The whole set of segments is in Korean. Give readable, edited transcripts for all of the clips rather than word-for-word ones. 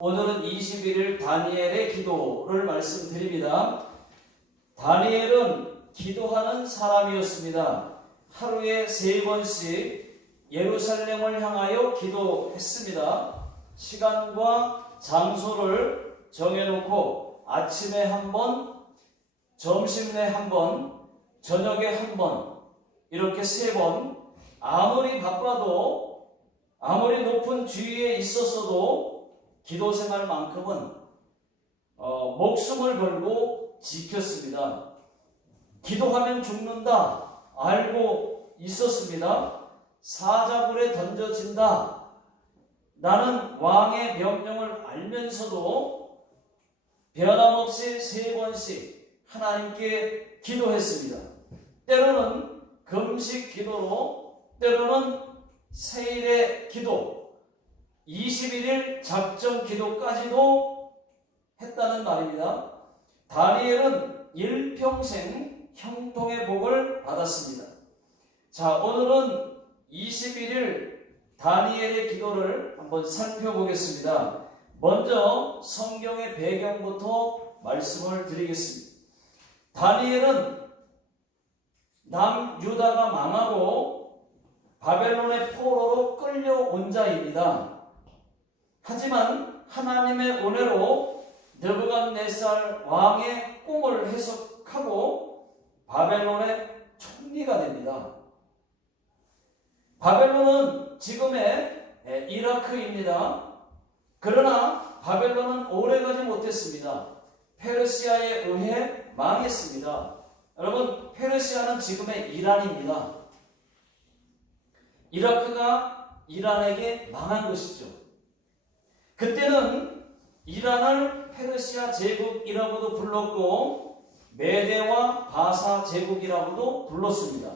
오늘은 21일 다니엘의 기도를 말씀드립니다. 다니엘은 기도하는 사람이었습니다. 하루에 3번씩 예루살렘을 향하여 기도했습니다. 시간과 장소를 정해놓고 아침에 한 번, 점심에 한 번, 저녁에 한 번, 이렇게 3번, 아무리 바빠도 아무리 높은 지위에 있었어도 기도 생활만큼은 목숨을 걸고 지켰습니다. 기도하면 죽는다 알고 있었습니다. 사자굴에 던져진다 나는 왕의 명령을 알면서도 변함없이 3번씩 하나님께 기도했습니다. 때로는 금식 기도로, 때로는 세일의 기도, 21일 작정 기도까지도 했다는 말입니다. 다니엘은 일평생 형통의 복을 받았습니다. 자, 오늘은 21일 다니엘의 기도를 한번 살펴보겠습니다. 먼저 성경의 배경부터 말씀을 드리겠습니다. 다니엘은 남유다가 망하고 바벨론의 포로로 끌려온 자입니다. 하지만 하나님의 은혜로 느부갓네살 왕의 꿈을 해석하고 바벨론의 총리가 됩니다. 바벨론은 지금의 이라크입니다. 그러나 바벨론은 오래가지 못했습니다. 페르시아에 의해 망했습니다. 여러분, 페르시아는 지금의 이란입니다. 이라크가 이란에게 망한 것이죠. 그때는 이란을 페르시아 제국이라고도 불렀고 메대와 바사 제국이라고도 불렀습니다.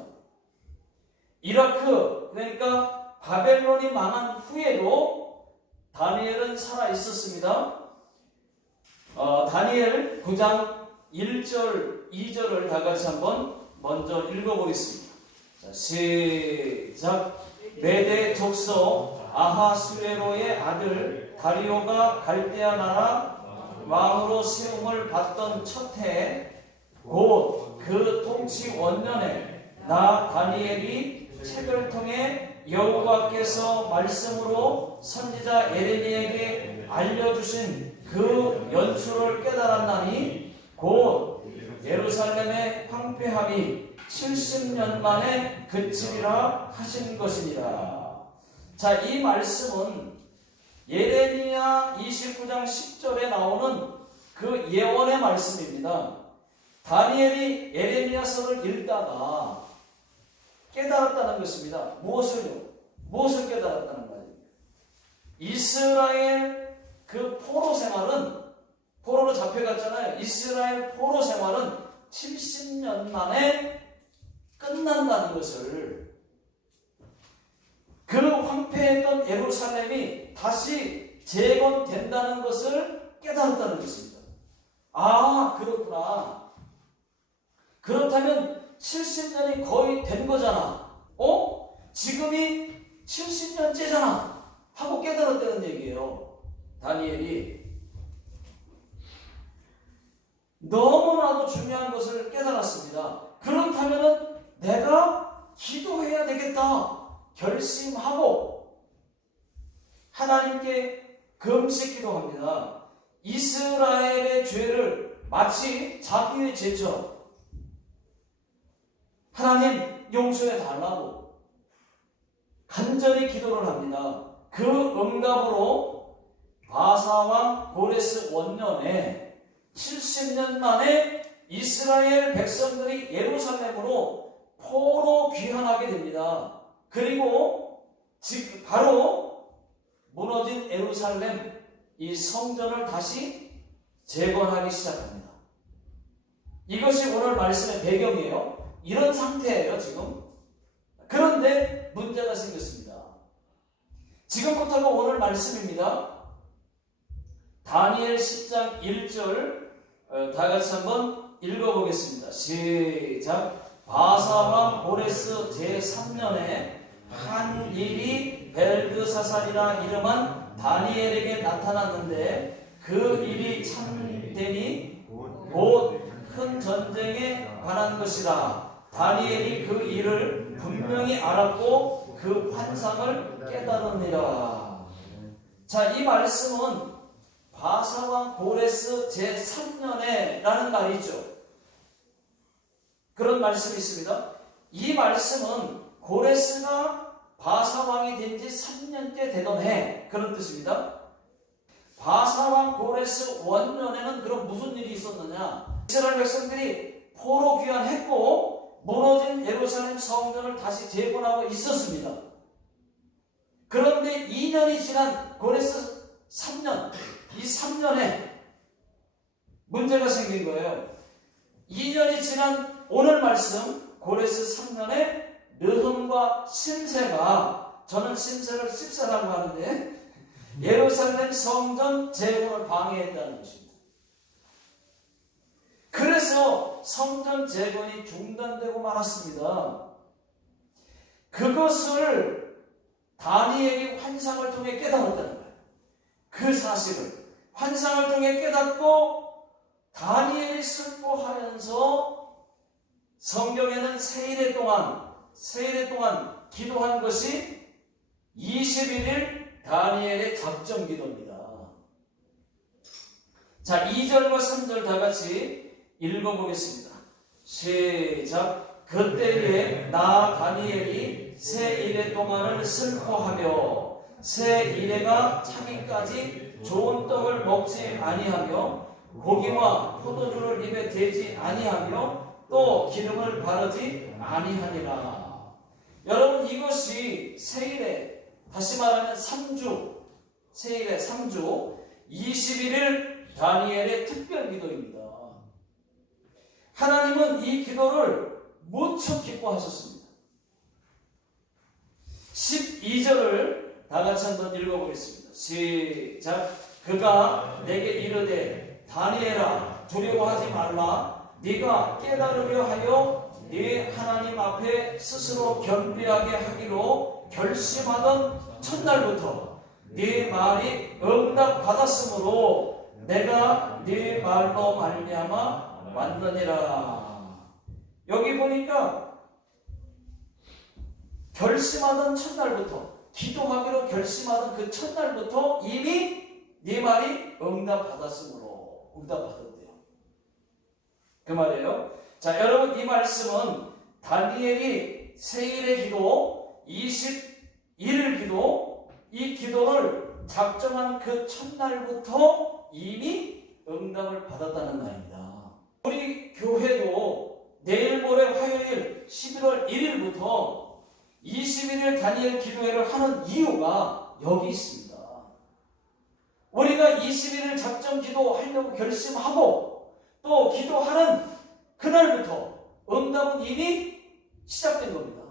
이라크, 그러니까 바벨론이 망한 후에도 다니엘은 살아 있었습니다. 다니엘 9장 1절, 2절을 다 같이 한번 먼저 읽어보겠습니다. 자, 시작. 메대 족속 아하수에로의 아들 다리오가 갈대아 나라 왕으로 세움을 받던 첫 해, 곧 그 통치 원년에 나 다니엘이 책을 통해 여호와께서 말씀으로 선지자 예레미야에게 알려주신 그 연출을 깨달았나니 곧 예루살렘의 황폐함이 70년 만에 그치리라 하신 것이니라. 자, 이 말씀은 예레미야 29장 10절에 나오는 그 예언의 말씀입니다. 다니엘이 예레미야서를 읽다가 깨달았다는 것입니다. 무엇을요? 무엇을 깨달았다는 말입니까? 이스라엘 그 포로 생활은, 포로로 잡혀갔잖아요. 이스라엘 포로 생활은 70년 만에 끝난다는 것을, 그 황폐했던 예루살렘이 다시 재건된다는 것을 깨달았다는 것입니다. 아, 그렇구나. 그렇다면 70년이 거의 된 거잖아. 지금이 70년째잖아. 하고 깨달았다는 얘기예요. 다니엘이. 너무나도 중요한 것을 깨달았습니다. 그렇다면 내가 기도해야 되겠다 결심하고 하나님께 금식 기도합니다. 이스라엘의 죄를 마치 자기의 죄처럼 하나님 용서해 달라고 간절히 기도를 합니다. 그 응답으로 바사왕 고레스 원년에 70년 만에 이스라엘 백성들이 예루살렘으로 포로 귀환하게 됩니다. 그리고 지금 바로 무너진 예루살렘 이 성전을 다시 재건하기 시작합니다. 이것이 오늘 말씀의 배경이에요. 이런 상태예요, 지금. 그런데 문제가 생겼습니다. 지금부터가 오늘 말씀입니다. 다니엘 10장 1절 다 같이 한번 읽어보겠습니다. 시작. 바사왕 고레스 제3년에 한 일이 벨드사살이라 이름한 다니엘에게 나타났는데 그 일이 참되니 곧 큰 전쟁에 관한 것이라. 다니엘이 그 일을 분명히 알았고 그 환상을 깨달으니라. 자, 이 말씀은 바사왕 고레스 제3년에 라는 말이 있죠. 그런 말씀이 있습니다. 이 말씀은 고레스가 바사왕이 된 지 3년째 되던 해, 그런 뜻입니다. 바사왕 고레스 원년에는 그럼 무슨 일이 있었느냐? 이스라엘 백성들이 포로 귀환했고 무너진 예루살렘 성전을 다시 재건하고 있었습니다. 그런데 2년이 지난 고레스 3년, 이 3년에 문제가 생긴 거예요. 2년이 지난 오늘 말씀 고레스 3년에 르흠과 심세가, 저는 심세를 14라고 하는데, 예루살렘 성전 재건을 방해했다는 것입니다. 그래서 성전 재건이 중단되고 말았습니다. 그것을 다니엘이 환상을 통해 깨달았다는 거예요. 그 사실을 환상을 통해 깨닫고 다니엘이 슬퍼하면서 성경에는 세일의 동안 기도한 것이 21일 다니엘의 작정 기도입니다. 자, 2절과 3절 다 같이 읽어보겠습니다. 시작. 그때에 나 다니엘이 새 이래 동안을 슬퍼하며 새 이래가 차기까지 좋은 떡을 먹지 아니하며 고기와 포도주를 입에 대지 아니하며 또 기름을 바르지 아니하니라. 여러분, 이것이 세일에, 다시 말하면 3주, 세일의 3주 21일 다니엘의 특별 기도입니다. 하나님은 이 기도를 무척 기뻐하셨습니다. 12절을 다 같이 한번 읽어보겠습니다. 시작. 그가 내게 이르되 다니엘아 두려워하지 말라. 네가 깨달으려 하여 네 하나님 앞에 스스로 겸비하게 하기로 결심하던 첫날부터 네 말이 응답받았으므로 내가 네 말로 말미암아 왔느니라. 여기 보니까 결심하던 첫날부터, 기도하기로 결심하던 그 첫날부터 이미 네 말이 응답받았대요. 그 말이에요. 자, 여러분, 이 말씀은 다니엘이 세일의 기도, 21일 기도, 이 기도를 작정한 그 첫날부터 이미 응답을 받았다는 말입니다. 우리 교회도 내일 모레 화요일 11월 1일부터 21일 다니엘 기도회를 하는 이유가 여기 있습니다. 우리가 21일 작정 기도하려고 결심하고 또 기도하는 그날부터 응답은 이미 시작된 겁니다.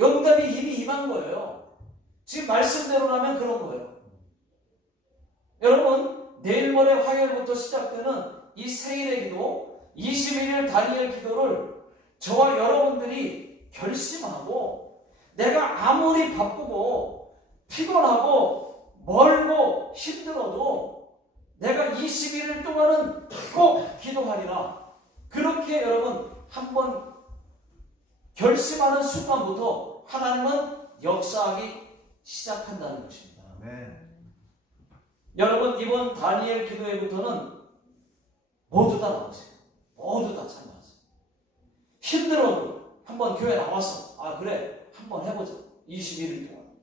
응답이 이미 임한 거예요. 지금 말씀대로라면 그런 거예요. 여러분, 내일 모레 화요일부터 시작되는 이 세일의 기도, 21일 다니엘 기도를 저와 여러분들이 결심하고, 내가 아무리 바쁘고 피곤하고 멀고 힘들어도 내가 21일 동안은 꼭 기도하리라. 그렇게 여러분 한번 결심하는 순간부터 하나님은 역사하기 시작한다는 것입니다. 여러분, 이번 다니엘 기도회부터는 모두 다 나오세요. 모두 다 참여하세요. 힘들어도 한번 교회 나와서, 아 그래, 한번 해보자. 21일 동안.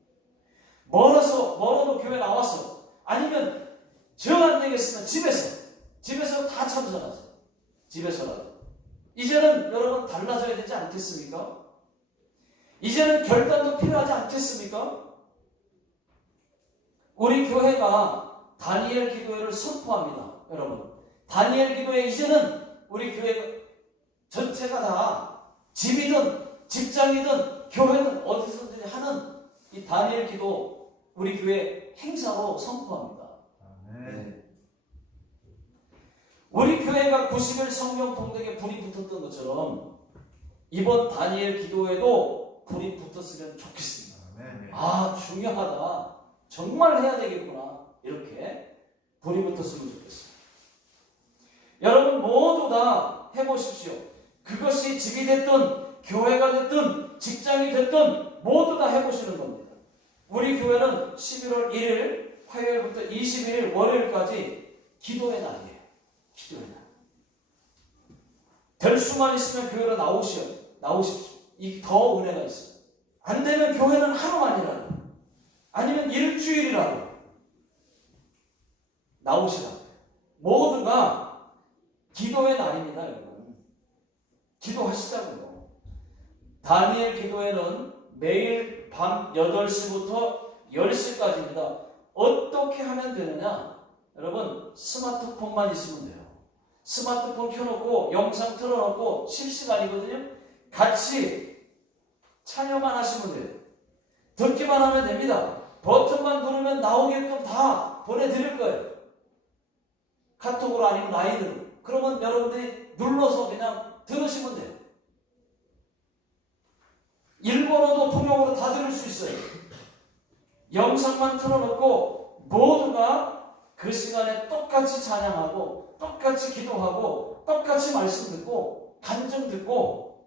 멀어도 교회 나와서, 아니면 정 안 되겠으면 집에서 다 참석하세요. 집에서라도. 이제는 여러분 달라져야 되지 않겠습니까? 이제는 결단도 필요하지 않겠습니까? 우리 교회가 다니엘 기도회를 선포합니다. 여러분, 다니엘 기도회, 이제는 우리 교회 전체가 다 집이든 직장이든 교회는 어디서든지 하는 이 다니엘 기도 우리 교회 행사로 선포합니다. 네. 우리 교회가 90일 성령 통독에 불이 붙었던 것처럼 이번 다니엘 기도회도 불이 붙었으면 좋겠습니다. 아, 중요하다. 정말 해야 되겠구나. 이렇게 불이 붙었으면 좋겠어요. 여러분 모두 다 해보십시오. 그것이 집이 됐든 교회가 됐든 직장이 됐든 모두 다 해보시는 겁니다. 우리 교회는 11월 1일 화요일부터 21일 월요일까지 기도의 날이에요. 기도의 날. 될 수만 있으면 교회로 나오십시오. 이 더 은혜가 있어요. 안 되면 교회는 하루만이라도 아니면 일주일이라도 나오시라고요. 모두가 기도의 날입니다, 여러분. 기도하시자고요. 다니엘 기도회는 매일 밤 8시부터 10시까지입니다. 어떻게 하면 되느냐? 여러분 스마트폰만 있으면 돼요. 스마트폰 켜놓고 영상 틀어놓고 실시간이거든요. 같이 참여만 하시면 돼요. 듣기만 하면 됩니다. 버튼만 누르면 나오게끔 다 보내드릴 거예요. 카톡으로 아니면 라인으로. 그러면 여러분들이 눌러서 그냥 들으시면 돼요. 일본어도 통역으로 다 들을 수 있어요. 영상만 틀어놓고 모두가 그 시간에 똑같이 찬양하고 똑같이 기도하고 똑같이 말씀 듣고 간증 듣고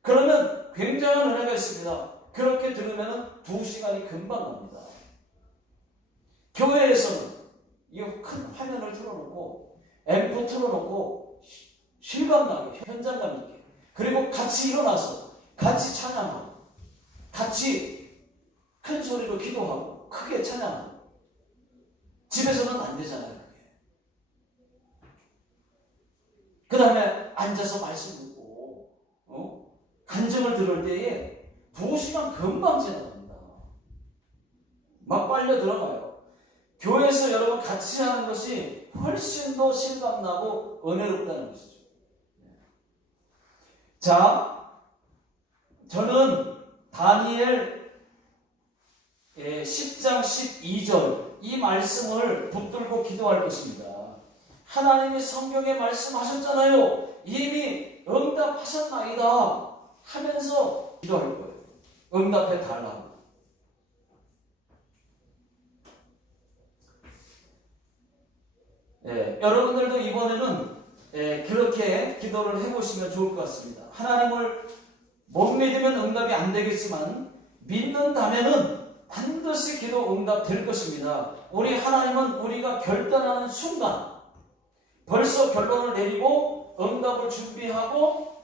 그러면 굉장한 은혜가 있습니다. 그렇게 들으면 2시간이 금방 갑니다. 교회에서는 이 큰 화면을 틀어놓고 앰프 틀어놓고 실감나게 현장감 있게 그리고 같이 일어나서 같이 찬양하고 같이 큰 소리로 기도하고 크게 찬양하고 집에서는 안 되잖아요. 그 다음에 앉아서 말씀 듣고 간증을 들을 때에 2시간 금방 지나갑니다. 막 빨려 들어가요. 교회에서 여러분 같이 하는 것이 훨씬 더 실감나고 은혜롭다는 것이죠. 자, 저는 다니엘 10장 12절 이 말씀을 붙들고 기도할 것입니다. 하나님이 성경에 말씀하셨잖아요. 이미 응답하셨나이다 하면서 기도할 거예요. 응답해 달라고. 여러분들도 이번에는 그렇게 기도를 해보시면 좋을 것 같습니다. 하나님을 못 믿으면 응답이 안 되겠지만 믿는다면은 반드시 기도 응답될 것입니다. 우리 하나님은 우리가 결단하는 순간 벌써 결론을 내리고 응답을 준비하고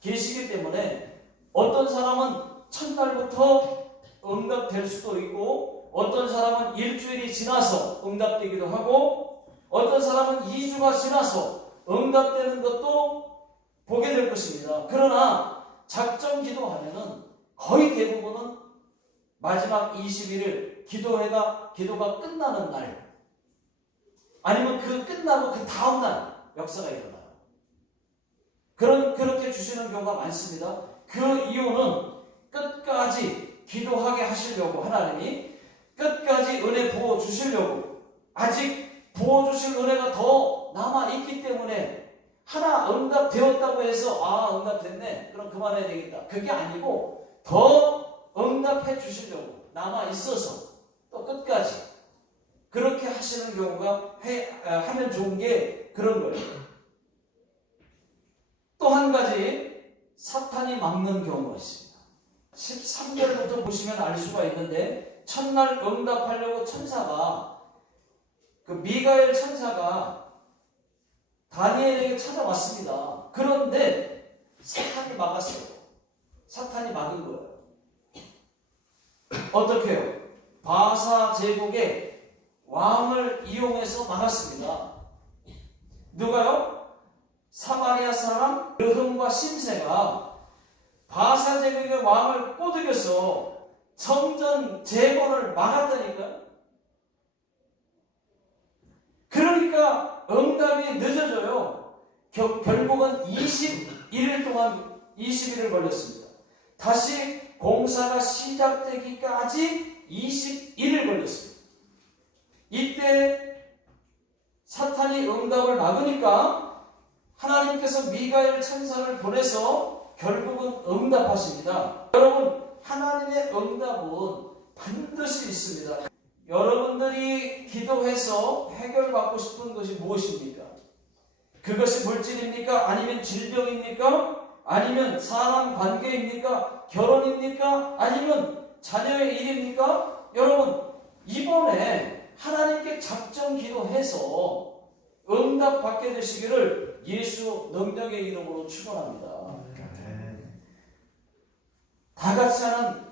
계시기 때문에 어떤 사람은 첫날부터 응답될 수도 있고 어떤 사람은 일주일이 지나서 응답되기도 하고 어떤 사람은 2주가 지나서 응답되는 것도 보게 될 것입니다. 그러나 작정 기도하면은 거의 대부분은 마지막 21일 기도가 끝나는 날 아니면 그 끝나고 그 다음날 역사가 일어나요. 그렇게 주시는 경우가 많습니다. 그 이유는 끝까지 기도하게 하시려고 하나님이 끝까지 은혜 부어주시려고 아직 부어주실 은혜가 더 남아있기 때문에 하나 응답되었다고 해서 응답됐네 그럼 그만해야 되겠다 그게 아니고 더 응답해 주시려고 남아있어서 또 끝까지 그렇게 하시는 경우가 하면 좋은 게 그런 거예요. 또 한 가지 사탄이 막는 경우가 있습니다. 13절부터 보시면 알 수가 있는데 첫날 응답하려고 천사가 그 미가엘 천사가 다니엘에게 찾아왔습니다. 그런데 사탄이 막았어요. 사탄이 막은 거예요. 어떻게 해요? 바사 제국의 왕을 이용해서 막았습니다. 누가요? 사마리아 사람 르흠과 심세가 바사 제국의 왕을 꼬드겨서 성전 재건을 막았다니까요. 그러니까 응답이 늦어져요. 결국은 21일 동안 21일 걸렸습니다. 다시 공사가 시작되기까지 21일 걸렸습니다. 이때 사탄이 응답을 막으니까 하나님께서 미가엘 천사를 보내서 결국은 응답하십니다. 여러분 하나님의 응답은 반드시 있습니다. 여러분들이 기도해서 해결받고 싶은 것이 무엇입니까? 그것이 물질입니까? 아니면 질병입니까? 아니면 사람 관계입니까? 결혼입니까? 아니면 자녀의 일입니까? 여러분, 이번에 하나님께 작정 기도해서 응답 받게 되시기를 예수 능력의 이름으로 축원합니다. 다 같이 하는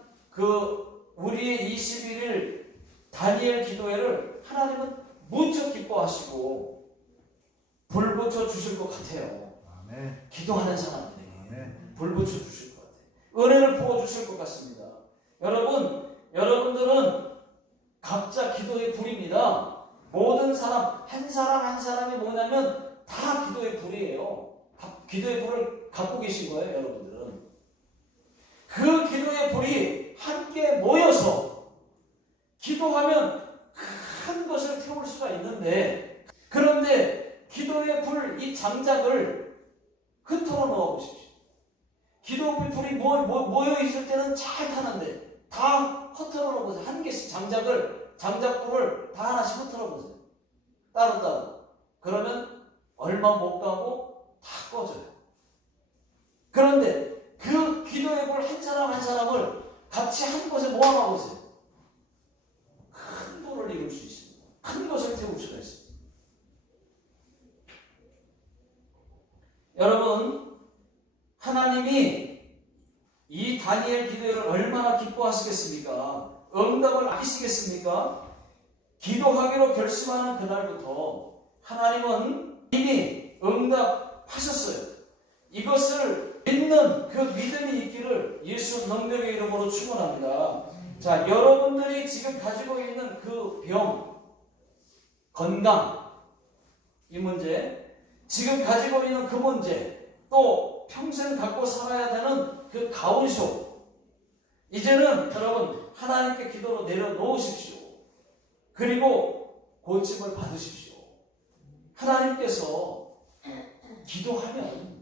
우리의 21일 다니엘 기도회를 하나님은 무척 기뻐하시고 불 붙여 주실 것 같아요. 아멘. 기도하는 사람들에게 불 붙여 주실 것 같아요. 은혜를 부어 주실 것 같습니다. 여러분들은 각자 기도의 불입니다. 모든 사람 한 사람이 뭐냐면 다 기도의 불이에요. 기도의 불을 갖고 계신 거예요, 여러분들은. 그 기도의 불이 함께 모여서 기도하면 큰 것을 태울 수가 있는데, 그런데 기도의 불, 이 장작을 흩어러 넣어 보십시오. 기도의 불이 모여 있을 때는 잘 타는데 다 흩어러 넣어 보세요. 한 개씩 장작불을 다 하나씩 흩어러 보세요. 따로따로. 그러면 얼마 못 가고 다 꺼져요. 그런데 그 기도의 불 한 사람 한 사람을 같이 한 곳에 모아놔 보세요. 큰 불을 이룰 수 있습니다. 큰 것을 태울 수가 있습니다. 여러분, 하나님이 이 다니엘 기도를 얼마나 기뻐하시겠습니까? 응답을 아끼시겠습니까? 기도하기로 결심하는 그날부터 하나님은 이미 응답하셨어요. 이것을 믿는 그 믿음이 있기를 예수 능력의 이름으로 축원합니다. 자, 여러분들이 지금 가지고 있는 그 병, 건강, 이 문제, 지금 가지고 있는 그 문제, 또 평생 갖고 살아야 되는 그 가운쇼, 이제는 여러분 하나님께 기도로 내려놓으십시오. 그리고 고침을 받으십시오. 하나님께서 기도하면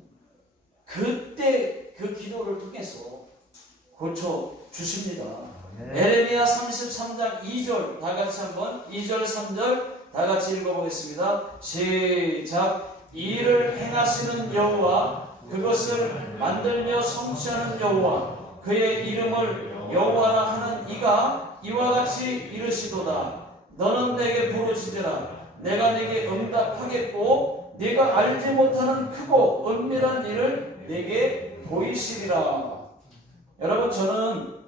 그때 그 기도를 통해서 고쳐주십니다. 에레미야 33장 2절 다 같이 한번 2절 3절 다 같이 읽어보겠습니다. 시작. 이를 행하시는 여호와, 그것을 만들며 성취하는 여호와, 그의 이름을 여호와라 하는 이가 이와 같이 이르시도다. 너는 내게 부르짖으라. 내가 내게 응답하겠고 네가 알지 못하는 크고 은밀한 일을 내게 보이시리라. 여러분, 저는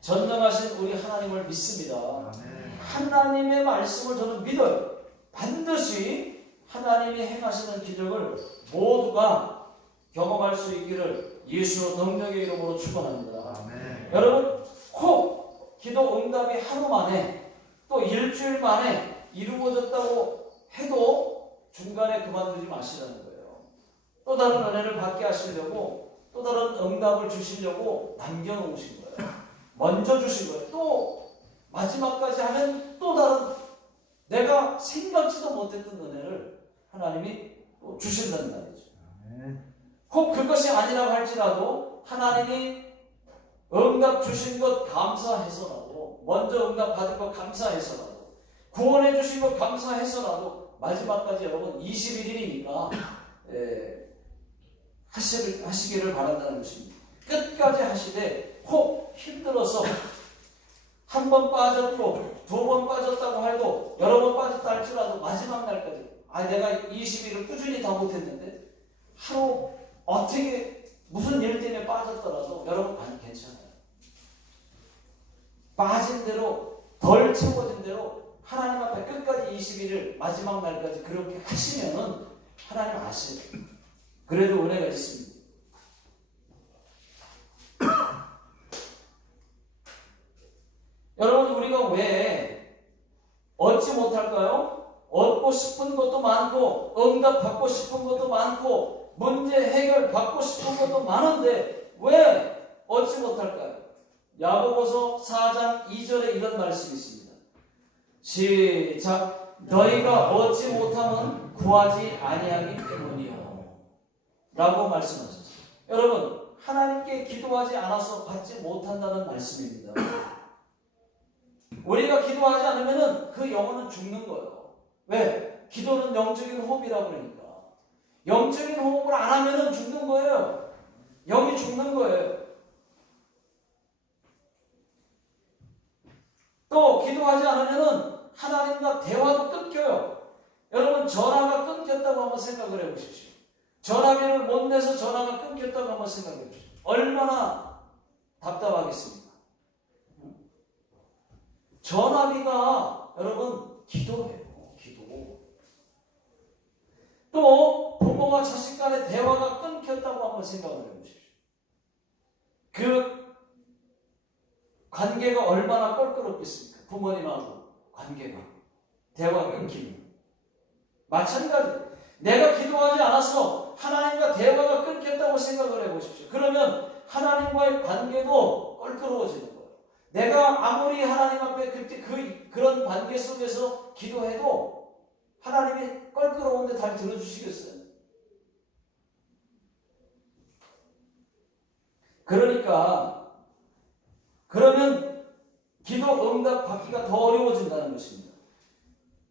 전능하신 우리 하나님을 믿습니다. 하나님의 말씀을 저는 믿어요. 반드시 하나님이 행하시는 기적을 모두가 경험할 수 있기를 예수 능력의 이름으로 축원합니다. 여러분, 혹 기도 응답이 하루 만에 또 일주일 만에 이루어졌다고 해도 중간에 그만두지 마시라는 거예요. 또 다른 은혜를 받게 하시려고, 또 다른 응답을 주시려고 남겨놓으신 거예요. 먼저 주신 거예요. 또 마지막까지 하면 또 다른 내가 생각지도 못했던 은혜를 하나님이 또 주신다는 말이죠. 혹 그것이 아니라고 할지라도 하나님이 응답 주신 것 감사해서라도, 먼저 응답 받은 것 감사해서라도, 구원해 주신 것 감사해서라도 마지막까지 여러분 21일이니까 하시기를 바란다는 것입니다. 끝까지 하시되 혹 힘들어서 한 번 빠졌고 두 번 빠졌다고 해도 여러 번 빠졌다 할지라도 마지막 날까지, 내가 20일을 꾸준히 다 못했는데 하루 어떻게 무슨 일 때문에 빠졌더라도 여러분 괜찮아요. 빠진 대로, 덜 채워진 대로 하나님 앞에 끝까지 21일 마지막 날까지 그렇게 하시면은 하나님 아시죠. 그래도 은혜가 있습니다. 여러분, 우리가 왜 얻지 못할까요? 얻고 싶은 것도 많고 응답 받고 싶은 것도 많고 문제 해결 받고 싶은 것도 많은데 왜 얻지 못할까요? 야고보서 4장 2절에 이런 말씀이 있습니다. 시작. 너희가 얻지 못함은 구하지 아니하기 때문이요 라고 말씀하셨어요. 여러분, 하나님께 기도하지 않아서 받지 못한다는 말씀입니다. 우리가 기도하지 않으면은 그 영혼은 죽는 거예요. 왜? 기도는 영적인 호흡이라고 그러니까. 영적인 호흡을 안 하면은 죽는 거예요. 영이 죽는 거예요. 또 기도하지 않으면은 하나님과 대화도 끊겨요. 여러분 전화가 끊겼다고 한번 생각을 해보십시오. 전화비를 못 내서 전화가 끊겼다고 한번 생각해 보십시오. 얼마나 답답하겠습니까? 전화비가 여러분 기도예요. 기도. 또 부모와 자식 간의 대화가 끊겼다고 한번 생각을 해보십시오. 그 관계가 얼마나 껄끄럽겠습니까? 부모님하고 관계가. 대화가 끊기면. 마찬가지. 내가 기도하지 않아서 하나님과 대화가 끊겼다고 생각을 해보십시오. 그러면 하나님과의 관계도 껄끄러워지는 거예요. 내가 아무리 하나님 앞에 그때 그런 관계 속에서 기도해도 하나님이 껄끄러운데 잘 들어주시겠어요? 그러면 기도 응답 받기가 더 어려워진다는 것입니다.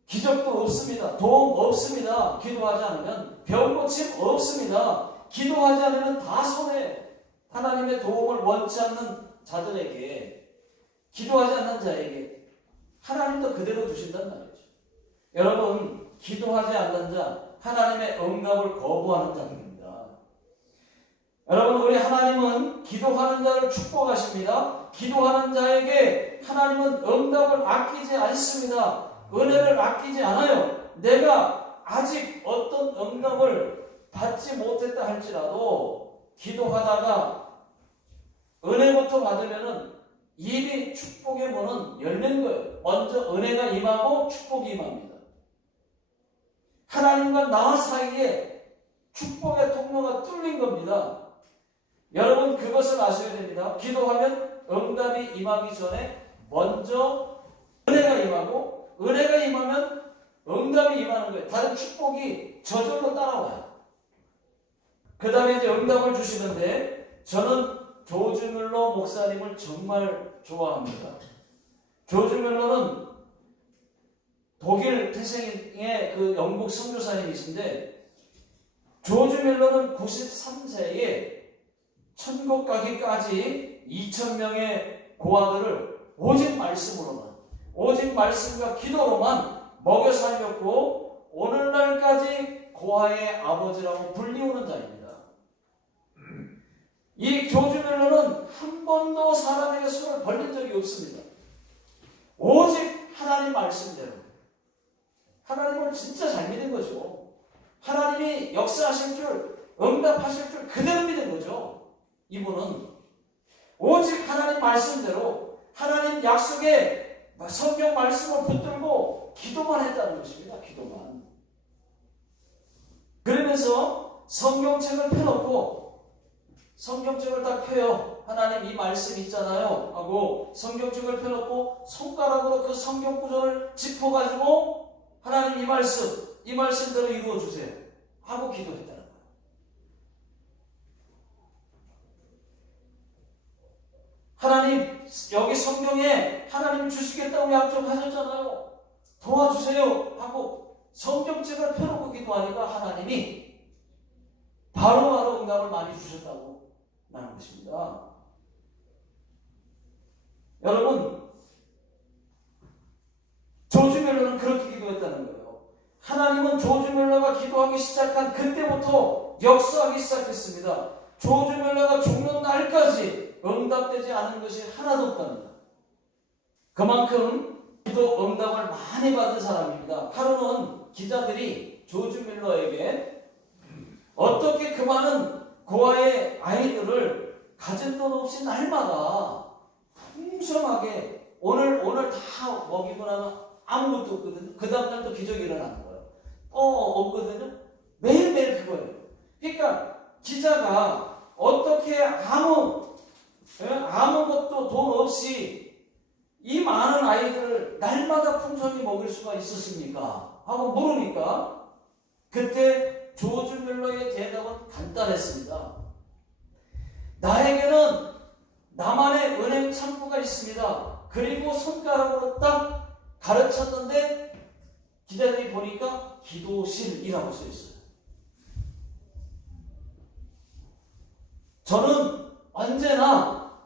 기적도 없습니다. 도움 없습니다. 기도하지 않으면 병 고침 없습니다. 기도하지 않으면 다 손해. 하나님의 도움을 원치 않는 자들에게, 기도하지 않는 자에게 하나님도 그대로 두신단 말이죠. 여러분, 기도하지 않는 자, 하나님의 응답을 거부하는 자들입니다. 여러분, 우리 하나님은 기도하는 자를 축복하십니다. 기도하는 자에게 하나님은 응답을 아끼지 않습니다. 은혜를 아끼지 않아요. 내가 아직 어떤 응답을 받지 못했다 할지라도 기도하다가 은혜부터 받으면은 이미 축복의 문은 열린 거예요. 먼저 은혜가 임하고 축복이 임합니다. 하나님과 나 사이에 축복의 통로가 뚫린 겁니다. 여러분 그것을 아셔야 됩니다. 기도하면 응답이 임하기 전에 먼저 은혜가 임하고 은혜가 임하면 응답이 임하는 거예요. 다른 축복이 저절로 따라와요. 그 다음에 이제 응답을 주시는데 저는 조지 뮬러 목사님을 정말 좋아합니다. 조지 뮬러는 독일 태생의 그 영국 선교사님이신데 조지 뮬러는 93세에 천국 가기까지 2,000명의 고아들을 오직 말씀으로만, 오직 말씀과 기도로만 먹여 살렸고 오늘날까지 고아의 아버지라고 불리우는 자입니다. 이 조지 뮬러는 한 번도 사람에게 손을 벌린 적이 없습니다. 오직 하나님 말씀대로. 하나님을 진짜 잘 믿은 거죠. 하나님이 역사하실 줄, 응답하실 줄 그대로 믿은 거죠. 이분은 오직 하나님 말씀대로 하나님 약속에 성경 말씀을 붙들고 기도만 했다는 것입니다. 기도만. 그러면서 성경책을 펴놓고 성경책을 딱 펴요. 하나님 이 말씀 있잖아요 하고 성경책을 펴놓고 손가락으로 그 성경 구절을 짚어가지고 하나님 이 말씀대로 이루어주세요 하고 기도했다는 거예요. 하나님 여기 성경에 하나님 주시겠다고 약속하셨잖아요. 도와주세요 하고 성경책을 펴놓고 기도하니까 하나님이 바로바로 응답을 많이 주셨다고 하는 것입니다. 여러분 조지 뮬러는 그렇게 기도했다는 거예요. 하나님은 조지 뮬러가 기도하기 시작한 그때부터 역사하기 시작했습니다. 조지 뮬러가 죽는 날까지 응답되지 않은 것이 하나도 없답니다. 그만큼 기도 응답을 많이 받은 사람입니다. 하루는 기자들이 조지 뮬러에게 어떻게 그 많은 고아의 아이들을 가진 돈 없이 날마다 풍성하게 오늘 다 먹이고 나면 아무것도 없거든요. 그 다음날도 기적이 일어나는 거예요. 없거든요. 매일매일 그거예요. 그러니까 기자가 어떻게 아무것도 돈 없이 이 많은 아이들을 날마다 풍성히 먹일 수가 있었습니까? 하고 물으니까 그때 조지 뮬러의 대답은 간단했습니다. 나에게는 나만의 은행 창구가 있습니다. 그리고 손가락으로 딱 가르쳤는데 기자들이 보니까 기도실이라고 써 있어요. 저는 언제나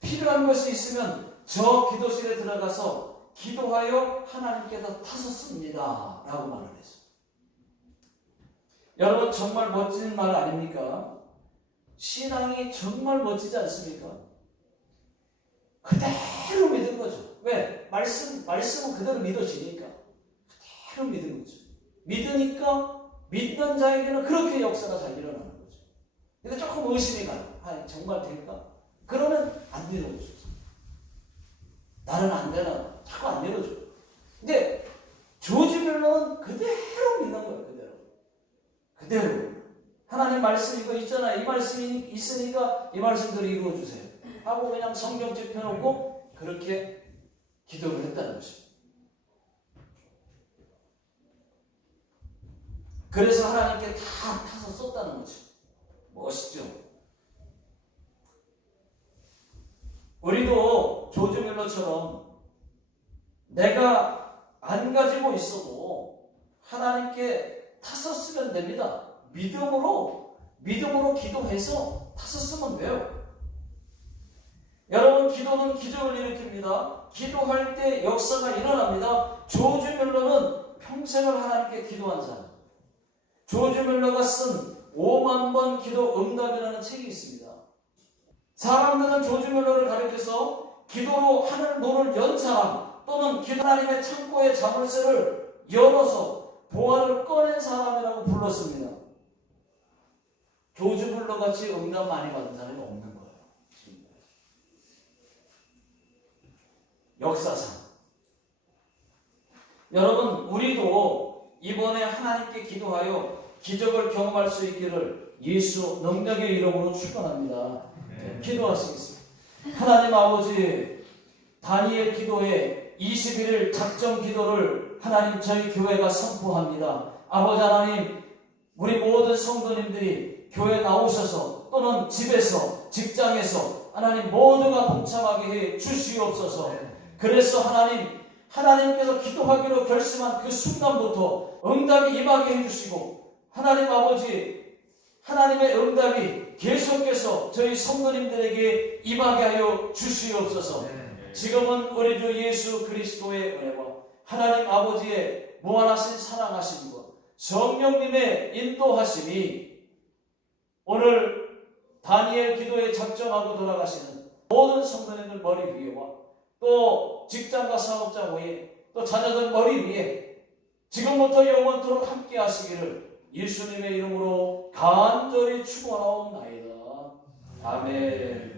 필요한 것이 있으면 저 기도실에 들어가서 기도하여 하나님께서 타섰습니다 라고 말을 했어요. 여러분 정말 멋진 말 아닙니까? 신앙이 정말 멋지지 않습니까? 그대로 믿은 거죠. 왜? 말씀은 그대로 믿어지니까 그대로 믿은 거죠. 믿으니까 믿는 자에게는 그렇게 역사가 잘 일어나는 거죠. 근데 조금 의심이 가요. 정말 될까? 그러면 안 되는 거죠. 나는 안 되나? 자꾸 안 내려줘. 근데 조지 뮬러는 그대로 믿는 거예요. 그대로. 하나님 말씀 이거 있잖아요. 이 말씀이 있으니까 이 말씀대로 이루어주세요 하고 그냥 성경책 펴놓고 그렇게 기도를 했다는 것입니다. 그래서 하나님께 다 타서 썼다는 거죠. 멋있죠? 우리도 조지 뮬러처럼 내가 안 가지고 있어도 하나님께 타서 쓰면 됩니다. 믿음으로 기도해서 타서 쓰면 돼요. 여러분 기도는 기적을 일으킵니다. 기도할 때 역사가 일어납니다. 조지 뮬러는 평생을 하나님께 기도한 사람. 조지 뮬러가 쓴 5만 번 기도 응답이라는 책이 있습니다. 사람들은 조지 뮬러를 가리켜서 기도로 하늘 문을 연 사람 또는 하나님의 창고의 자물쇠를 열어서 보화를 꺼낸 사람이라고 불렀습니다. 조지 뮬러 같이 응답 많이 받은 사람이 없는 거예요. 역사상. 여러분 우리도 이번에 하나님께 기도하여 기적을 경험할 수 있기를 예수 능력의 이름으로 축원합니다. 기도하시겠습니다. 하나님 아버지 다니엘 기도에 21일 작정 기도를 하나님 저희 교회가 선포합니다. 아버지 하나님 우리 모든 성도님들이 교회 나오셔서 또는 집에서 직장에서 하나님 모두가 동참하게 해 주시옵소서. 그래서 하나님께서 기도하기로 결심한 그 순간부터 응답이 임하게 해주시고 하나님 아버지 하나님의 응답이 계속해서 저희 성도님들에게 임하게 하여 주시옵소서. 지금은 우리 주 예수 그리스도의 은혜와 하나님 아버지의 무한하신 사랑하심과 성령님의 인도하심이 오늘 다니엘 기도에 작정하고 돌아가시는 모든 성도님들 머리 위에와 또 직장과 사업자 위에 또 자녀들 머리 위에 지금부터 영원토록 함께 하시기를 예수님의 이름으로 간절히 축원하옵나이다. 아멘.